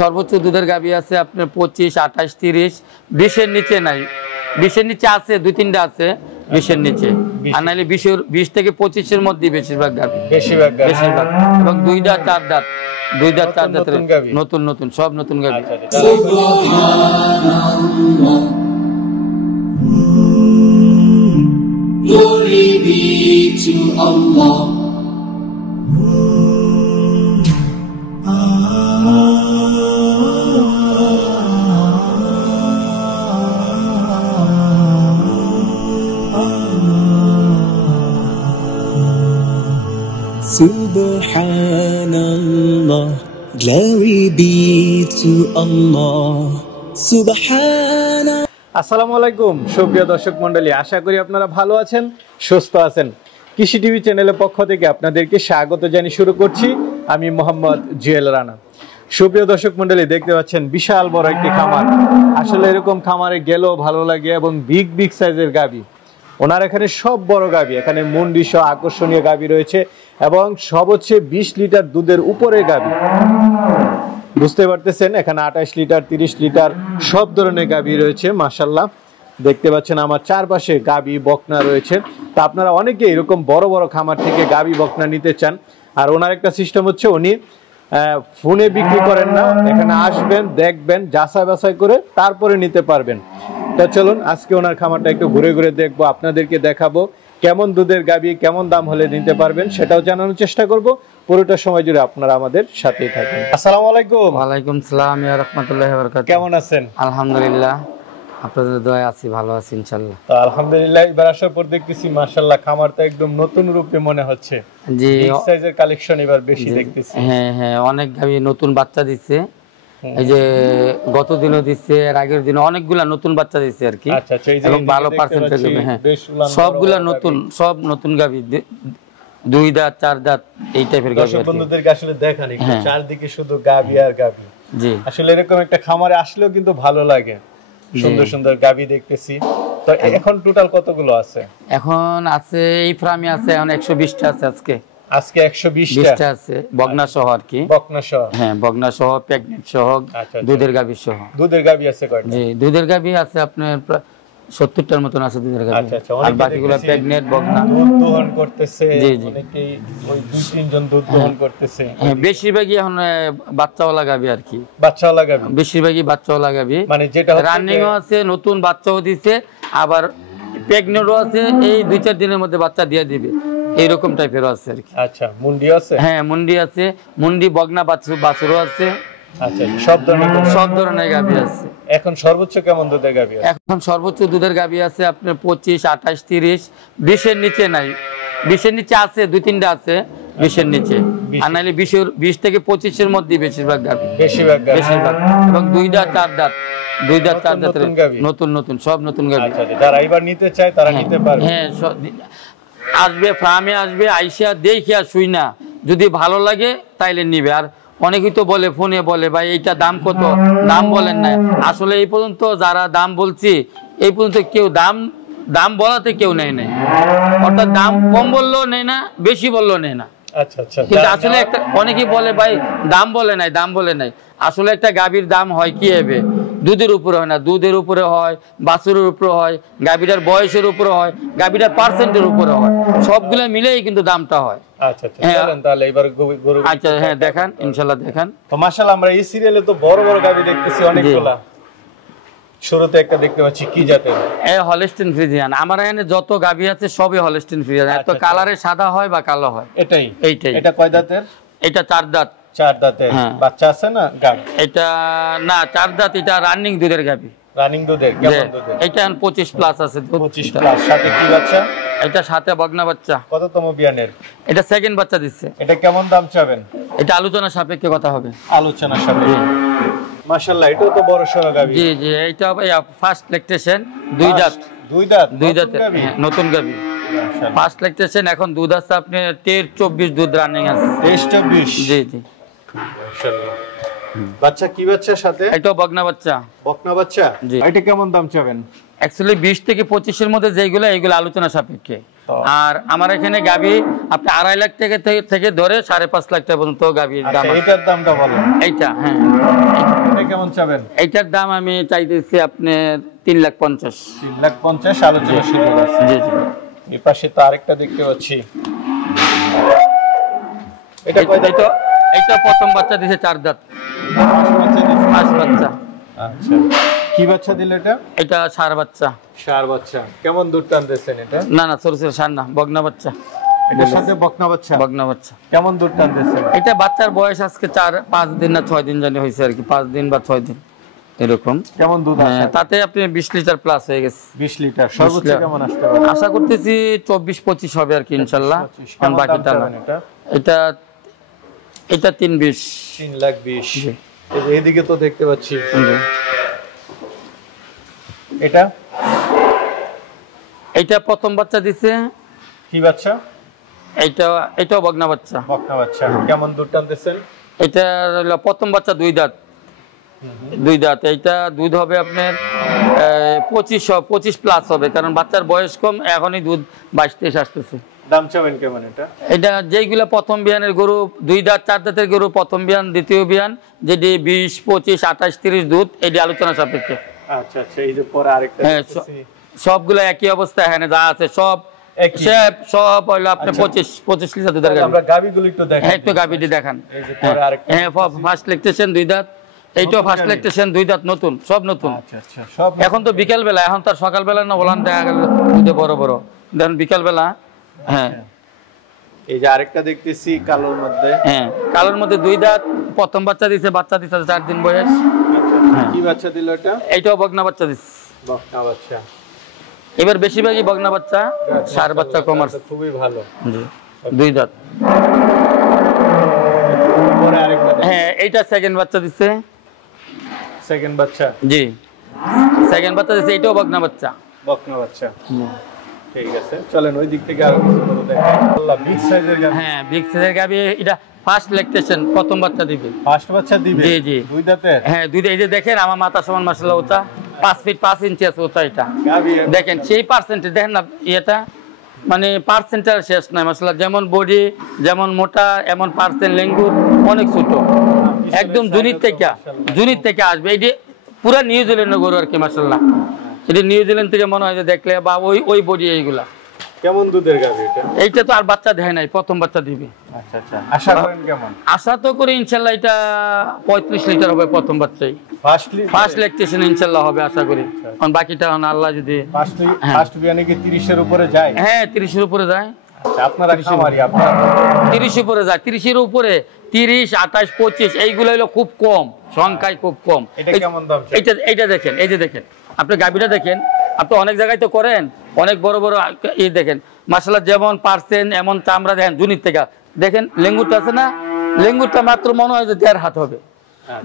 সর্বোচ্চ দুধের গাভী আছে আপনার 25, 28, 30, 20-এর নিচে নাই। 20-এর নিচে আছে, 2-3টা আছে 20-এর নিচে, আর নাহলে 20 থেকে 25-এর মধ্যে বেশিরভাগ গাভী, বেশিরভাগ। এবং 2 দাঁত 4 দাঁত, 2 দাঁত 4 দাঁতের নতুন নতুন, সব নতুন গাভী। Glory be to Allah. Subhanallah, glory be to Allah. Subhanallah. আসসালামু আলাইকুম সুপ্রিয় দর্শক মণ্ডলী, আশা করি আপনারা ভালো আছেন, সুস্থ আছেন। কৃষি টিভি চ্যানেলের পক্ষ থেকে আপনাদেরকে স্বাগত জানিয়ে শুরু করছি আমি মোহাম্মদ জুয়েল রানা। সুপ্রিয় দর্শক মণ্ডলী, দেখতে পাচ্ছেন বিশাল বড় একটি খামার। আসলে এরকম খামারে গেলেও ভালো লাগে এবং বিগ বিগ সাইজের গাভী। ওনার এখানে সব বড় গাভী, এখানে মুন্ডি সহ আকর্ষণীয় গাভী রয়েছে এবং সব হচ্ছে 20 লিটার দুধের উপরে গাভী। বুঝতে পারতেছেন এখানে 28 লিটার, 30 লিটার সব ধরনের গাভী রয়েছে। মাশাআল্লাহ, দেখতে পাচ্ছেন আমার চারপাশে গাভী বকনা রয়েছে। তা আপনারা অনেকে এরকম বড় বড় খামার থেকে গাভী বকনা নিতে চান, আর ওনার একটা সিস্টেম হচ্ছে উনি ফোনে বিক্রি করেন না, এখানে আসবেন, দেখবেন, যাচাই বাছাই করে তারপরে নিতে পারবেন। তো চলুন আজকে ওনার খামারটা একটু ঘুরে ঘুরে দেখবো, আপনাদেরকে দেখাবো কেমন দুধের গাভী, কেমন দাম হলে নিতে পারবেন সেটাও জানানোর চেষ্টা করব। পুরোটা সময় জুড়ে আপনারা আমাদের সাথেই থাকবেন। আসসালামু আলাইকুম। ওয়ালাইকুম সালাম ইয়া রাহমাতুল্লাহি ওয়া বারাকাতুহু। কেমন আছেন? আলহামদুলিল্লাহ, আপনাদের দয়ায় আছি, ভালো আছি ইনশাআল্লাহ। তো আলহামদুলিল্লাহ, এবার আসার পর দেখতেছি মাশাআল্লাহ খামারটা একদম নতুন রূপে মনে হচ্ছে। জি, বিগ সাইজের কালেকশন এবার বেশি দেখতেছি। হ্যাঁ হ্যাঁ, অনেক গাভী নতুন বাচ্চা দিচ্ছে। এই যে গত দিনও দিচ্ছে, এর আগের দিনও অনেকগুলা নতুন বাচ্চা দিচ্ছে আর কি। আচ্ছা আচ্ছা, এই যে এবং ভালো পার্সেন্টেজ হবে। হ্যাঁ, সবগুলা নতুন, সব নতুন গাভী, 2 দাঁত 4 দাঁত এই টাইপের গাভী। দর্শক বন্ধুদেরকে আসলে দেখান একটু, চারদিকে শুধু গাভী আর গাভী। জি, আসলে এরকম একটা খামারে আসলেও কিন্তু ভালো লাগে, সুন্দর সুন্দর গাভী দেখতেছি। তো এখন টোটাল কতগুলো আছে? এখন আছে এই ফার্মে আছে এখন 120টা আছে। আজকে 120টা আছে, বগনা সহ আর কি। বকনা সহ? হ্যাঁ, বগনা সহ, প্রেগনেন্ট সহ, দুধের গাভী সহ। দুধের গাভী আছে কয়টা? জি, দুধের গাভী আছে আপনার 70টার মতন আছে দুধের গাভী। আচ্ছা আচ্ছা, আর বাকিগুলো প্রেগনেন্ট, বগনা। দুধ দহন করতেছে, জি জি, অনেকেই ওই 2-3 জন দুধ দহন করতেছে। হ্যাঁ, বেশিরভাগই এখন বাচ্চাওয়ালা গাভী আর কি। বাচ্চাওয়ালা গাভী, বেশিরভাগই বাচ্চাওয়ালা গাভী, মানে যেটা রানিংও আছে, নতুন বাচ্চাও দিছে, আবার প্রেগনেন্টও আছে, এই 2-4 দিনের মধ্যে বাচ্চা দিয়ে দিবে, এইরকম টাইপের আছে আর কি। আচ্ছা, মুন্ডি আছে? হ্যাঁ, মুন্ডি আছে, মুন্ডি, বগনা, বাছুরও আছে। আচ্ছা, সব ধরনের গাভী আছে। এখন সর্বোচ্চ কেমন দুধের গাভী আছে? এখন সর্বোচ্চ দুধের গাভী আছে আপনার 25, 28, 30, 20-এর নিচে নাই। 20-এর নিচে আছে, 2-3টা আছে 20-এর নিচে, আর নাহলে 20 থেকে 25-এর মধ্যে বেশিরভাগ গাভী, বেশিরভাগ। এবং 2 দাঁত 4 দাঁত, 2 দাঁত 4 দাঁতের নতুন নতুন, সব নতুন গাভী। যারা এবার নিতে চায় তারা নিতে পারবে। হ্যাঁ, আসবে, ফার্মে আসবে, আইসা দেখিয়া শুই না, যদি ভালো লাগে তাইলে নিবে। আর অনেকেই তো বলে, ফোনে বলে, ভাই এইটা দাম কত, দাম বলেন না। আসলে এই পর্যন্ত যারা দাম বলছি, এই পর্যন্ত কেউ দাম বলাতে কেউ নেয় নাই, অর্থাৎ দাম কম বললেও নেয় না, বেশি বললেও নেয় না। আচ্ছা আচ্ছা, কিন্তু আসলে একটা, অনেকেই বলে ভাই দাম বলে নাই। আসলে একটা গাভীর দাম হয় কি হবে, দুধের উপরে হয় না, দুধের উপরে হয়, বাছুরের উপরে হয়, গাভীটার বয়সের উপরে হয়, গাভীটার পার্সেন্টের উপরে হয়, সবগুলো মিলেই কিন্তু দামটা হয়। আচ্ছা আচ্ছা, চলেন তাহলে এবার গরু। আচ্ছা, হ্যাঁ দেখান, ইনশাআল্লাহ দেখান। তো মাশাআল্লাহ, আমরা এই সিরিয়ালে তো বড় বড় গাভী দেখতেছি অনেকগুলা। শুরুতে একটা দেখতে পাচ্ছি, কি জাতের? Holstein Friesian. আমার এখানে যত গাভী আছে সবই হলস্টিন ফ্রিজিয়ান। এত কালারে সাদা হয় বা কালো হয়, এইটাই। এটা কয় দাঁতের? এটা 4 দাঁত। 4 দাঁতের। বাচ্চা আছে না গাভী? এটা না, 4 দাঁত। এটা রানিং দুধের গাভী। রানিং দুধের? কেমন দুধের? এটা 25 প্লাস আছে। 25 প্লাস। সাথে কি বাচ্চা? এটা সাথে বগনা বাচ্চা। কততম বিয়ানের? এটা সেকেন্ড বাচ্চা দিচ্ছে। এটা কেমন দাম চাবেন? এটা আলোচনা সাপেক্ষে কথা হবে। আলোচনা সাপেক্ষে। মাশাআল্লাহ, এটাও তো বড় সরো গাভী। জি জি, এটা ফার্স্ট ল্যাকটেশন, 2 দাঁত। 2 দাঁত নতুন গাভী, ফার্স্ট ল্যাকটেশন। এখন দুধ আছে আপনি 23-24 দুধ রানিং আছে। 23-24? জি জি। মাশাআল্লাহ। বাচ্চা কি বাচ্চা সাথে? এটা বগনা বাচ্চা। বকনা বাচ্চা? জি। এটা কেমন দাম চাবেন? অ্যাকচুয়ালি 20 থেকে 25 এর মধ্যে যেগুলো, এইগুলো আলোচনা সাপেক্ষে। আর আমার এখানে গাভী আপনি 2.5 লাখ টাকা থেকে ধরে 5.5 লাখ টাকা পর্যন্ত গাভীর দাম। এটার দামটা বলেন। এইটা হ্যাঁ, এটা কেমন চাবেন? এইটার দাম আমি চাইতেছি আপনার 3,50,000। 3,50,000 আলোচনা সুযোগ আছে। জি জি। এই পাশে তো আরেকটা দেখতে পাচ্ছি, এটা কয় দাঁত? এইটা প্রথম বাচ্চা দিছে 4 দাঁত। পাঁচ বাচ্চা। আচ্ছা, কি বাচ্চা দিল এটা? এটা ষাঁড় বাচ্চা। ষাঁড় বাচ্চা। কেমন দুধ টানতেছেন এটা? না না, ছোট ছোট ষাঁড় না, বকনা বাচ্চা। এটার সাথে বকনা বাচ্চা? বকনা বাচ্চা। কেমন দুধ টানতেছেন? এটা বাচ্চার বয়স আজকে 4-5 দিন না 6 দিন জানি হয়েছে আর কি, 5 দিন বা 6 দিন এরকম। কেমন দুধ আসে? তাতে আপনি 20 লিটার প্লাস হয়ে গেছে। 20 লিটার সর্বোচ্চ কেমন আসতে পারে? আশা করতেছি 24-25 হবে আর কি ইনশাআল্লাহ। কারণ বাকিটা না। এটা 3,20,000। 3,20,000। এইদিকে তো দেখতে পাচ্ছি এটা প্রথম বাচ্চা দিছে। কি বাচ্চা? এটাও বকনা বাচ্চা। বকনা বাচ্চা। কেমন দুধ টানতেছেন? এটা হলো প্রথম বাচ্চা 2 দাঁত। 2 দাঁত। এইটা দুধ হবে আপনার 25 প্লাস হবে, কারণ বাচ্চার বয়স কম, এখনই দুধ 22-23 আসতেছে। দাম চাবেন কেমন এটা? এটা যেইগুলা প্রথম বিয়ানের গরু 2 দাঁত 4 দাঁতের গরু প্রথম বিয়ান, দ্বিতীয় বিয়ান যেটি 20, 25, 28, 30 দুধ, এটি আলোচনা সাপেক্ষে। আচ্ছা আচ্ছা, এই যে পরে আরেকটা সবগুলো একই অবস্থায় এখানে যা আছে সব সব হলো আপনি 25 লিটার দুধের গাভী। আমরা গাভীগুলো একটু দেখাই। একটু গাভীটি দেখান। হ্যাঁ, ফার্স্ট ল্যাকটেশন 2 দাঁত। এইটাও ফার্স্ট ল্যাকটেশন 2 দাঁত, নতুন, সব নতুন। আচ্ছা আচ্ছা, সব এখন তো বিকেল বেলা, এখন তার সকাল বেলা না বলান দেখা গেল দুধে বড় বড়, দেখুন বিকেল বেলা। হ্যাঁ, এই যে আরেকটা দেখতেছি কালোর মধ্যে। হ্যাঁ, কালোর মধ্যে 2 দাঁত, প্রথম বাচ্চা দিছে 4 দিন বয়স। কি বাচ্চা দিল এটা? এইটাও বকনা বাচ্চা দিছে। বকনা বাচ্চা। এবার বেশিরভাগই বকনা বাচ্চা, ষাঁড় বাচ্চা কমার্স। খুবই ভালো। জি, 2 দাঁত। পরে আরেকটা। হ্যাঁ, এইটা সেকেন্ড বাচ্চা দিছে। সেকেন্ড বাচ্চা? জি, সেকেন্ড বাচ্চা দিছে। এইটাও বকনা বাচ্চা। বকনা বাচ্চা। ঠিক আছে, চলেন ওই দিক থেকে আরো কিছু করে দেখাই। আল্লাহ, বিগ সাইজের গাভী। হ্যাঁ, বিগ সাইজের গাভী। এটা ফার্স্ট ল্যাকটেশন, প্রথম বাচ্চা দিবে। ফার্স্ট বাচ্চা দিবে? জি জি। 2 দাঁতের? হ্যাঁ, 2 দাঁত। এই যে দেখেন আমার মাথা সমান মাশাআল্লাহ ওটা 5 ফিট 5 ইঞ্চি আছে ওটা। এটা দেখেন সেই পার্সেন্টেজ দেখেন না, এটা মানে পার্সেন্টের শেষ নাই মাশাআল্লাহ। যেমন বডি যেমন মোটা, এমন পার্সেন্ট লেঙ্গুর অনেক ছোট, একদম জুনির থেকে আসবে। এটি পুরো নিউজিল্যান্ডের গরু আর কি মাশাআল্লাহ। এটি নিউজিল্যান্ড থেকে মনে হয় যে দেখলে, বা ওই বডি এইগুলা। কেমন দুধের গাভী এটা? এইটা তো আর বাচ্চা দেয় নাই, প্রথম বাচ্চা দিবে। আচ্ছা আচ্ছা, আশা করেন কেমন? আশা তো করি ইনশাআল্লাহ এটা 35 লিটার হবে প্রথম বাচ্চাই। ফার্স্ট ল্যাকটেশন ইনশাআল্লাহ হবে আশা করি। কারণ বাকিটা আল্লাহ যদি। ফার্স্ট বিয়ানে কি 30 এর উপরে যায়? হ্যাঁ, 30 এর উপরে যায়। আচ্ছা, আপনারা খামারি, আপনারা 30 উপরে যায়। 30 এর উপরে 30, 28, 25 এইগুলো হলো খুব কম, সংখ্যায় খুব কম। এটা কেমন দাম? এইটা দেখেন, এই যে দেখেন আপনি গাভীটা দেখেন। আপনি অনেক জায়গায় তো করেন, অনেক বড় বড় দেখেন মাশাআল্লাহ, যেমন পার্সেন্ট এমন চামড়া দেখেন জুনির থেকে। দেখেন লেঙ্গুরটা আছে না, লেঙ্গুরটা মাত্র মনে হয় যে 1.5 হাত হবে।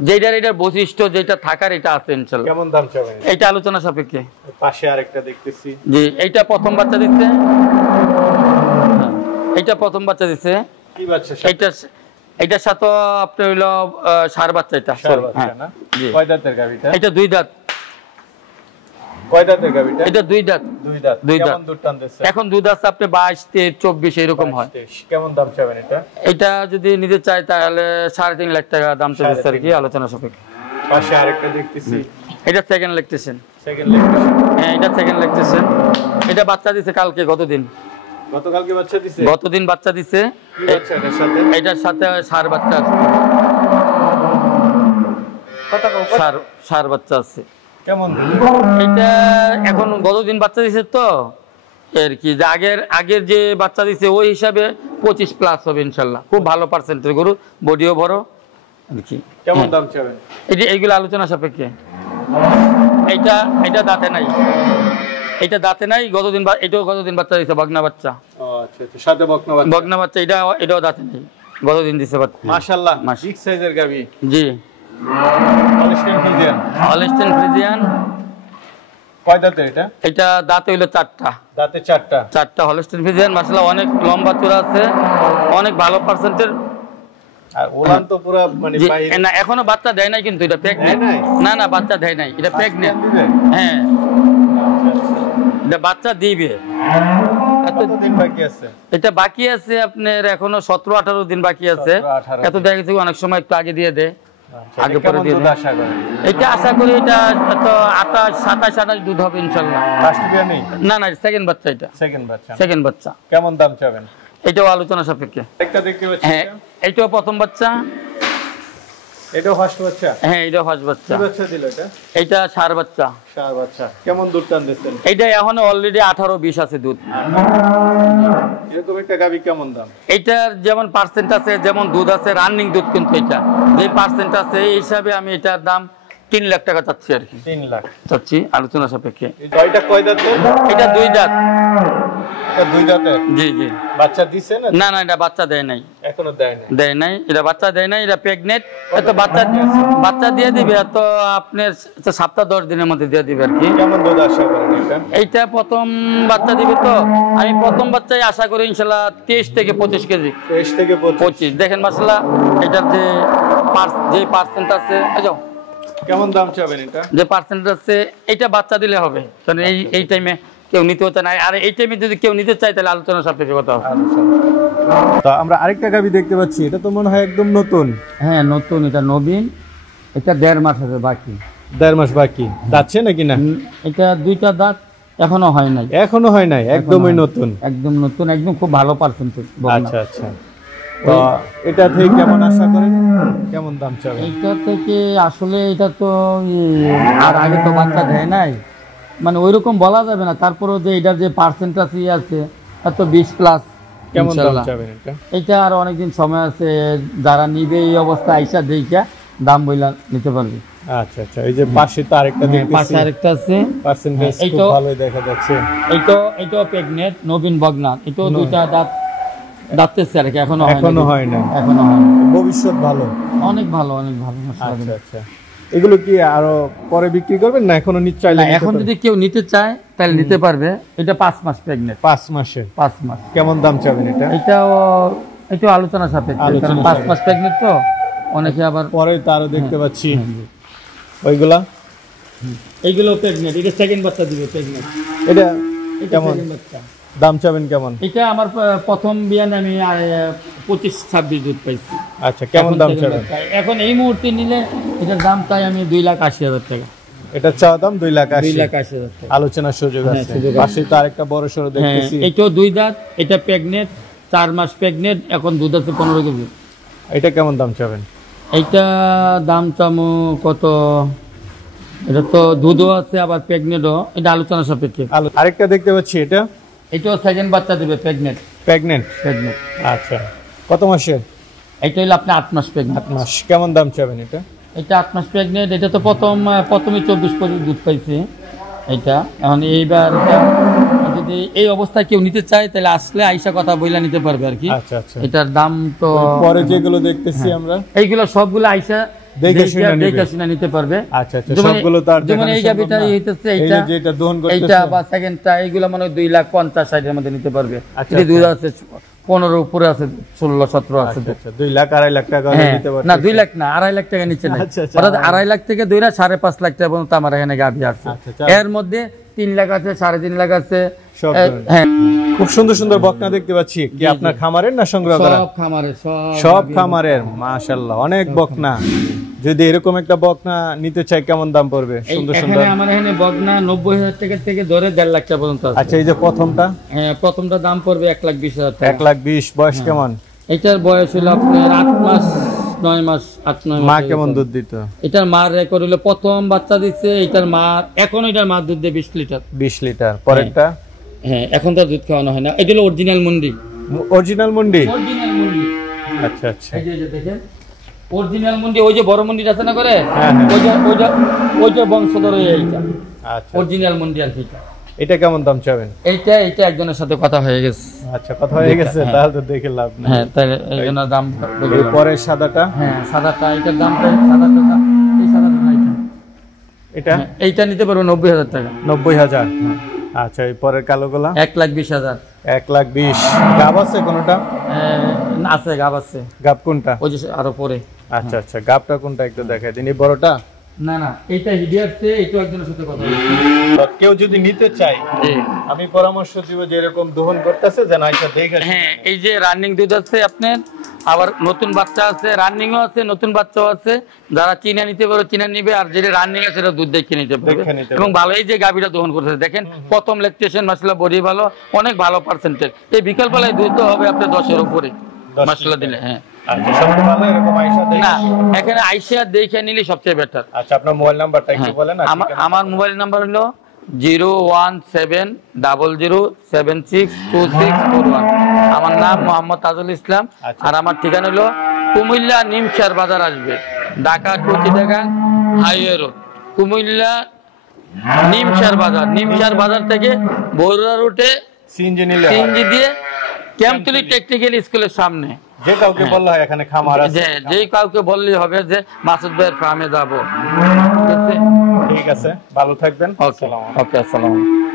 যেটার বৈশিষ্ট্য যেটা থাকার এটা আছে ইনশাআল্লাহ। কেমন দাম চাবেন? এটা আলোচনা সাপেক্ষে। পাশে আরেকটা দেখতেছি। জি, এইটা প্রথম বাচ্চা দিচ্ছে। এইটা প্রথম বাচ্চা দিচ্ছে। কি বাচ্চা? এইটার সাথে আপনি হইলো ষাঁড় বাচ্চা। এটা কয় দাঁতের গাভীটা? এটা 2 দাঁত। কয় দাঁতের গাভীটা? এটা 2 দাঁত। 2 দাঁত। 2 দাঁত। কেমন দুধ টানতেছে? এখন দুধ আছে আপনি 22, 23, 24 এরকম হয়। কেমন দাম চাবেন এটা? এটা যদি নিতে চাই তাহলে 3.5 লাখ টাকা দাম চাইছে আর কি, আলোচনা সাপেক্ষে। পাশে আরেকটা দেখতেছি। এটা সেকেন্ড ল্যাকটেশন। Second lactation? হ্যাঁ, এটা সেকেন্ড ল্যাকটেশন। এটা বাচ্চা দিছে কালকে, গতকালকে বাচ্চা দিছে? গতদিন বাচ্চা দিছে। কি বাচ্চা এটার সাথে? এটার সাথে ষাঁড় বাচ্চা আছে। ষাঁড় বাচ্চা আছে। কেমন? এটা এখন গতদিন বাচ্চা দিছে তো আর কি, যে আগের যে বাচ্চা দিছে ওই হিসাবে 25 প্লাস হবে ইনশাআল্লাহ। খুব ভালো পার্সেন্টের গরু, বডিও বড় আর কি। কেমন দাম চাবেন? এইগুলো আলোচনা সাপেক্ষে। এটা দাঁতে নাই। এটা দাঁতে নাই। এটাও গতদিন বাচ্চা দিছে, বকনা বাচ্চা। ও আচ্ছা আচ্ছা, সাথে বকনা বাচ্চা। এটাও দাঁতে নেই, গতদিন দিছে বাচ্চা। মাশাআল্লাহ, বিগ সাইজের গাভী। জি, হলস্টাইন ফ্রিজিয়ান। কয় দাঁতের এটা? এটা দাঁতে হইলো 4টা। দাঁতে 4টা হলস্টাইন ফ্রিজিয়ান মাশাআল্লাহ, অনেক লম্বা চূড়া আছে, অনেক ভালো পার্সেন্টের। আর ওলান তো পুরো মানে বাইরে না, এখনো বাচ্চা দেয় নাই, কিন্তু এটা প্রেগন্যান্ট। না বাচ্চা দেয় নাই, এটা প্রেগন্যান্ট। হ্যাঁ, এটা বাচ্চা দিবে। কতদিন বাকি আছে? এটা বাকি আছে আপনার এখনো 17-18 দিন বাকি আছে। 17-18 এত দেখা গেছে অনেক সময় একটু আগে দিয়ে দেয়, আচ্ছা, আগে এটা পরে কেমন দিয়ে দুধ দেয়। আশা করেন? এটা আশা করি এটা তো 27-28 দুধ হবে ইনশাল্লাহ। ফার্স্ট বিয়ার নেই, না না, সেকেন্ড বাচ্চা, এটা সেকেন্ড বাচ্চা। সেকেন্ড বাচ্চা। কেমন দাম চাবেন? এটাও আলোচনা সাপেক্ষে। একটা দেখতে পাচ্ছি, হ্যাঁ, এটাও প্রথম বাচ্চা। এটাও ফার্স্ট বাচ্চা? হ্যাঁ, এটাও ফার্স্ট বাচ্চা। কি বাচ্চা দিল এটা? এটা ষাঁড় বাচ্চা। ষাঁড় বাচ্চা। কেমন দুধ টান দিচ্ছেন? এটা এখনো অলরেডি 18-20 আছে দুধ। এরকম একটা গাভী কেমন দাম? এটার যেমন পার্সেন্ট আছে, যেমন দুধ আছে, রানিং দুধ, কিন্তু এটা যে পার্সেন্ট আছে এই হিসাবে আমি এটার দাম 3 লাখ টাকা চাচ্ছি আর কি। 3 লাখ চাচ্ছি আলোচনা সাপেক্ষে। এই দয়টা কয় দাঁতের? এটা 2 দাঁত। এটা 2 দাঁতের। জি জি। বাচ্চা দিছে না? না না, এটা বাচ্চা দেয় নাই, এখনো দেয় না। দেয় নাই, এটা বাচ্চা দেয় নাই, এটা প্রেগনেন্ট। এত বাচ্চা দিয়ে দিবে তো আপনার সপ্তাহ 10 দিনের মধ্যে দিয়ে দিবে আর কি। কেমন দুধ আশা করেন এটা? এইটা প্রথম বাচ্চা দিবে তো আমি প্রথম বাচ্চাই আশা করি ইনশাল্লাহ 23 থেকে 25 কেজি। 23 থেকে 25। দেখেন মাশাআল্লাহ, এটার যে পার্সেন্ট আছে, যাও কেমন দাম চাবেন এটা? যে পার্সেন্ট আছে এটা বাচ্চা দিলে হবে, কারণ এই টাইমে কেউ নিতে হতে না, আর এই টাইমে যদি কেউ নিতে চায় তাহলে আলোচনা সাপেক্ষে কথা হবে। তো আমরা আরেকটা গাভী দেখতে পাচ্ছি, এটা তো মনে হয় একদম নতুন। হ্যাঁ নতুন, এটা নবীন। এটা 1.5 মাস আছে বাকি। 1.5 মাস বাকি। যাচ্ছে নাকি না? এটা 2টা দাঁত এখনো হয় নাই। এখনো হয় নাই, একদমই নতুন। একদম নতুন, একদম খুব ভালো পার্সেন্টেজ। আচ্ছা আচ্ছা। তো এটা থেকে কেমন আশা করেন? কেমন দাম চাবেন? এটা থেকে আসলে এটা তো আর আগে তো বাচ্চা দেয় নাই, মানে ওইরকম বলা যাবে না। তারপরেও যে এটার যে পার্সেন্টেজ আছে এত 20+। কেমন দাম চাবেন এটা? এটা আর অনেকদিন সময় আছে, যারা নিবে এই অবস্থা আইসা দেইখা দাম বইলা নিতে পারবে। আচ্ছা আচ্ছা। এই যে পাশে তো আরেকটা দেখতেছি, পাশে আরেকটা আছে, পার্সেন্টেজ খুব এইটাও ভালোই দেখা যাচ্ছে। এটাও প্রেগনেন্ট, নবীন বগনা। এটাও 2টা দাঁততেছে আর কি, এখনো হয় না। এখনো হয় না। ভবিষ্যৎ ভালো, অনেক ভালো, অনেক ভালো। আচ্ছা আচ্ছা। এগুলো কি আরো পরে বিক্রি করবেন না এখনো নিতে চাইলে? এখন যদি কেউ নিতে চায় তাহলে নিতে পারবে। এটা 5 মাস প্রেগনেন্ট। 5 মাসের। 5 মাস। কেমন দাম চাবেন এটা? এটাও আলোচনা সাপেক্ষে, কারণ 5 মাস প্রেগনেন্ট তো অনেকে আবার পরে তো আরো দেখতে পাচ্ছি ওইগুলা। এইগুলো প্রেগনেন্ট, এটা সেকেন্ড বাচ্চা দিবে প্রেগনেন্ট। এটা কেমন দাম চাবেন? কেমন? এটা আমার প্রথম বিয়ানে আমি 25-26 দুধ পাইছি। আচ্ছা, কেমন দাম চাবেন? এখন এই মুহূর্তে নিলে এটার দাম চাই আমি 2,80,000 টাকা। এটা চাওয়া দাম 2,80,000। 2,80,000 টাকা। আলোচনার সুযোগ আছে। পাশে তো আরেকটা বড় সরো দেখতেছি। এটাও 2 দাঁত, এটা প্রেগনেন্ট, 4 মাস প্রেগনেন্ট, এখন দুধ আছে 15 কেজি। এটা কেমন দাম চাবেন? এইটা দাম চামু কত? এটা তো দুধও আছে আবার প্রেগনেন্টও, এটা আলোচনা সাপেক্ষে। আরেকটা দেখতে পাচ্ছি, এটাও সেকেন্ড বাচ্চা দিবে প্রেগনেন্ট। আচ্ছা, কত মাসের? এটা হলো আপনি 8 মাস প্রেগনেন্ট। 8 মাস। কেমন দাম চাবেন এটা? এটা 8 মাস প্রেগনেন্ট। এটা তো প্রথমে 24 পর্যন্ত দুধ পাইছে এটা। এখন এইবার যদি এই অবস্থায় কেউ নিতে চায় তাহলে আসলে আইসা কথা বইলা নিতে পারবে আর কি। আচ্ছা আচ্ছা। এটার দাম তো পরে যেগুলো দেখতেছি আমরা, এইগুলো সবগুলো আইসা দেখে শুনে নিতে পারবে। আচ্ছা আচ্ছা। সবগুলো তো আর যেমন এই গাবিটা হইতেছে, এইটা যেটা দহন করতেছে, এইটা বা সেকেন্ডটা, এইগুলো মানে 2,50,000 এর মধ্যে নিতে পারবে। আচ্ছা, এই দুধ আছে 15 উপরে আছে, 16-17 আছে। আচ্ছা, 2 লাখ 2.5 লাখ টাকা নিতে পারবে না, 2 লাখ না, 2.5 লাখ টাকা নিচে নাই। অর্থাৎ 2.5 লাখ থেকে 5.5 লাখ টাকা পর্যন্ত আমার এখানে গাবি আছে। এর মধ্যে 3 লাখ আছে, 3.5 লাখ আছে। হ্যাঁ, খুব সুন্দর সুন্দর বকনা দেখতে পাচ্ছি। কি আপনার খামারের না সংগ্রহ করা? সব খামারের। মাশাআল্লাহ, অনেক বকনা। যদি এরকম একটা বকনা নিতে চাই কেমন দাম পড়বে? সুন্দর সুন্দর। আমার এখানে বকনা 90,000 টাকা থেকে ধরে 1.5 লাখ টাকা পর্যন্ত আছে। আচ্ছা, এই যে প্রথমটা? হ্যাঁ, প্রথমটা দাম পড়বে 1,20,000 টাকা। 1,20,000। বয়স কেমন? এটার বয়স হলো আপনার 8 মাস 9 মাস 8-9 মাস। মা কেমন দুধ দিত? এটার মার রেকর্ড হলো প্রথম বাচ্চা দিচ্ছে এটার মা, এখন এটার মা দুধ দেয় 20 লিটার। 20 লিটার। পরেরটা? হ্যাঁ, এখন তো দুধ খাওয়ানো হয় না। এটা হলো অরিজিনাল মুন্ডি। অরিজিনাল মুন্ডি? অরিজিনাল মুন্ডি। আচ্ছা আচ্ছা। এই যে দেখেন অরিজিনাল মুন্ডি, ওই যে বড় মুন্ডিটা আছে না করে, হ্যাঁ, ওইটা বংশধর এইটা। আচ্ছা, অরিজিনাল মুন্ডি আর কি। এটা কেমন দাম চাবেন? এইটা একজনের সাথে কথা হয়ে গেছে। আচ্ছা, কথা হয়ে গেছে, তাহলে তো দেখে লাভ নাই। হ্যাঁ, তাহলে এই জন্য দাম। পরে সাদাটা? হ্যাঁ, সাদাটা, এটার দাম সাদাটা না, এই সাদাটা না, এটা এইটা নিতে পারবো 90,000 টাকা। 90,000। আচ্ছা, এই পরের কালোগুলা? 1,20,000। 1,20,000। গাব আছে কোনটা? আছে, গাব আছে। গাব কোনটা? ওই যে আরো পরে। আচ্ছা আচ্ছা। গাবটা কোনটা একটু দেখাই দিন। এই বড়টা? না না, এটা হিডিয়ারছে, এটা একজনের সাথে কথা বলছি। কেউ যদি নিতে চায়, আমি পরামর্শ দিব যে এরকম দহন করতেছে যেন আইসা দেখে। হ্যাঁ, এই যে রানিং দুধ আছে আপনার, আবার নতুন বাচ্চা আছে, রানিংও আছে, নতুন বাচ্চাও আছে। যারা চিনা নিতে পারো চিনা নিবে, আর যেটা রানিং আছে সেটা দুধ দেখে নিতে পারবে। এবং ভালো, এই যে গাভীটা দহন করতেছে দেখেন, প্রথম ল্যাকটেশন মাশাআল্লাহ, বডি ভালো, অনেক ভালো পার্সেন্টেজ। এই বিকাল বেলায় দুধ তো হবে আপনার 10-এর উপরে মাশাআল্লাহ দিলে। হ্যাঁ আচ্ছা, সবচেয়ে ভালো এরকম আইসা দেখে। না, এখানে আইসা দেখে নিলে সবচেয়ে বেটার। আচ্ছা, আপনার মোবাইল নাম্বারটা একটু বলেন। আমার মোবাইল নাম্বার হলো 01700762641। আমার নাম মোহাম্মদ তাজুল ইসলাম। আর আমার ঠিকানা হলো কুমিল্লা নিমসার বাজার আসবে, Dhaka to Chittagong highway road, Comilla Nimsar Bazar. Nimsar বাজার থেকে বরুড়া রুটে সিএনজি দিয়ে ক্যাম্পতলী টেকনিক্যাল স্কুলের সামনে। যে কাউকে বললে হয় এখানে খামার আছে, যে কাউকে বললেই হবে যে মাসুদ ভাইয়ের ফার্মে যাবো। ঠিক আছে, ভালো থাকবেন। ওকে, আসসালামু আলাইকুম।